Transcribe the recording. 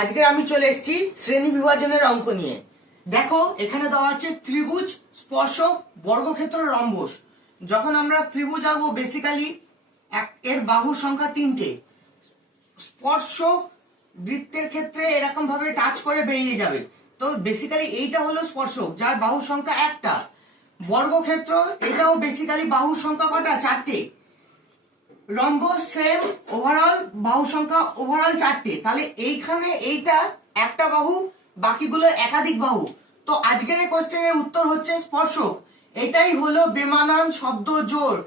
আজকে আমি চলে এসেছি শ্রেণী বিভাজনের অঙ্ক নিয়ে। দেখো এখানে দেওয়া আছে ত্রিভুজ, স্পর্শক, বর্গক্ষেত্র, রম্বস। যখন আমরা ত্রিভুজ আঁকবো বেসিক্যালি এর বাহুর সংখ্যা 3টে। স্পর্শক বৃত্তের ক্ষেত্রে এরকম ভাবে টাচ করে বেরিয়ে যাবে, তো বেসিক্যালি এইটা হলো স্পর্শক যার বাহুর সংখ্যা 1টা। বর্গক্ষেত্র এটাও বেসিক্যালি বাহুর সংখ্যা কটা? 4টে। রম্বস সেম, ওভারঅল বাহু সংখ্যা ওভারঅল 4টে। তাহলে এইখানে এইটা একটা বাহু, বাকিগুলোর একাধিক বাহু। তো আজকের এই কোশ্চেনের উত্তর হচ্ছে স্পর্শক। এটাই হলো বেমানান শব্দ জোড়।